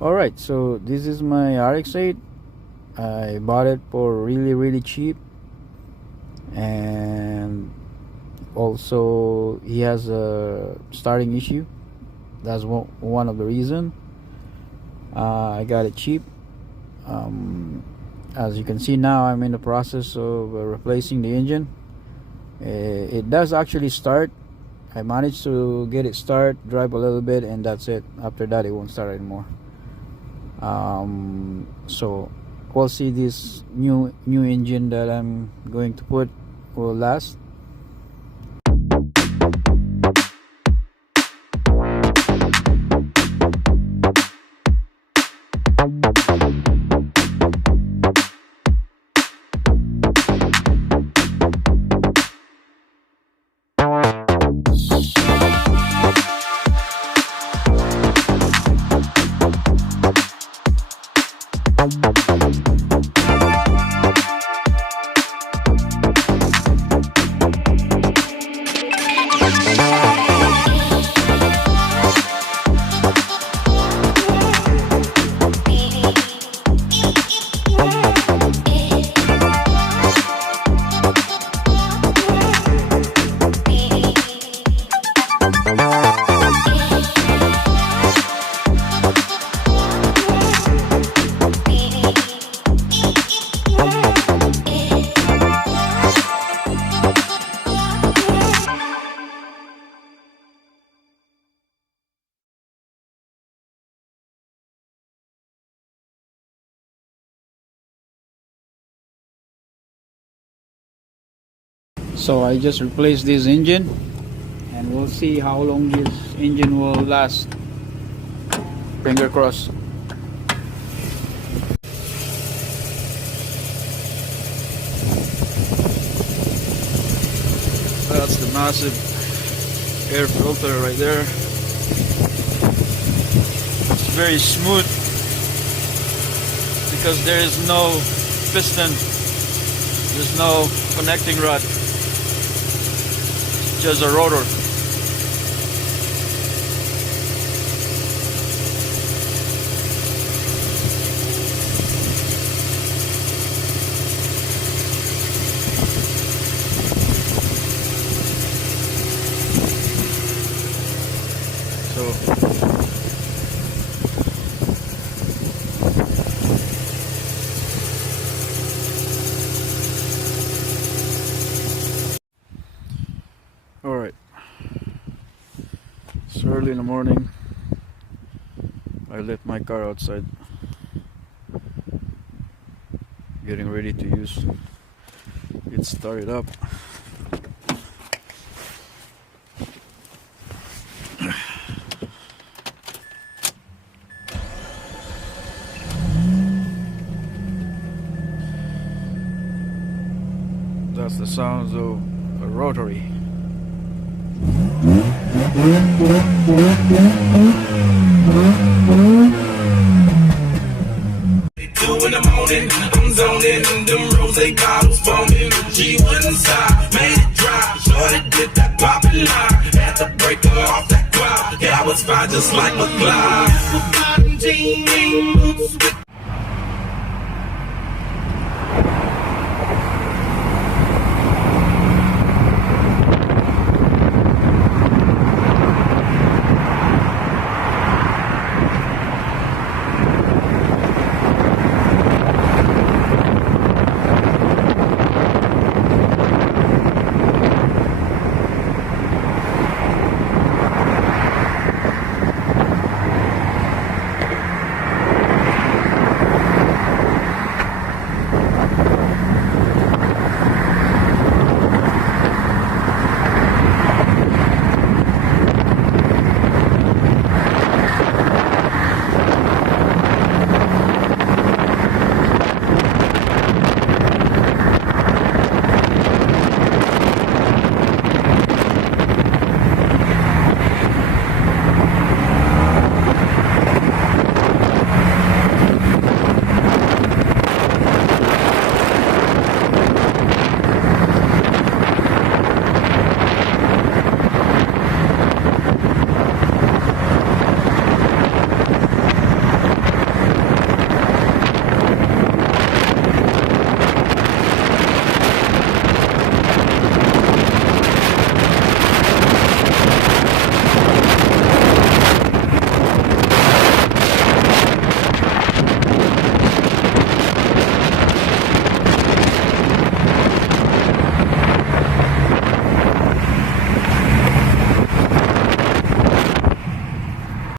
Alright, so this is my RX8. I bought it for really cheap, and also he has a starting issue. That's one of the reason I got it cheap. As you can see now, I'm in the process of replacing the engine. It does actually start. I managed to get it start, drive a little bit, and that's it. After that it won't start anymore. So we'll see. This new engine that I'm going to put will last. So I just replaced this engine, and we'll see how long this engine will last. Finger crossed. That's the massive air filter right there. It's very smooth because there is no piston, there's no connecting rod, just a rotor. Alright, it's early in the morning. I left my car outside, getting ready to use it. Started up. That's the sounds of a rotary. 2 in the morning, I'm zoning, them rose bottles foaming. She wouldn't stop, made it drop, shorty did that poppin' line. Had to break her off that cloud, yeah, I was fine just like a cloud.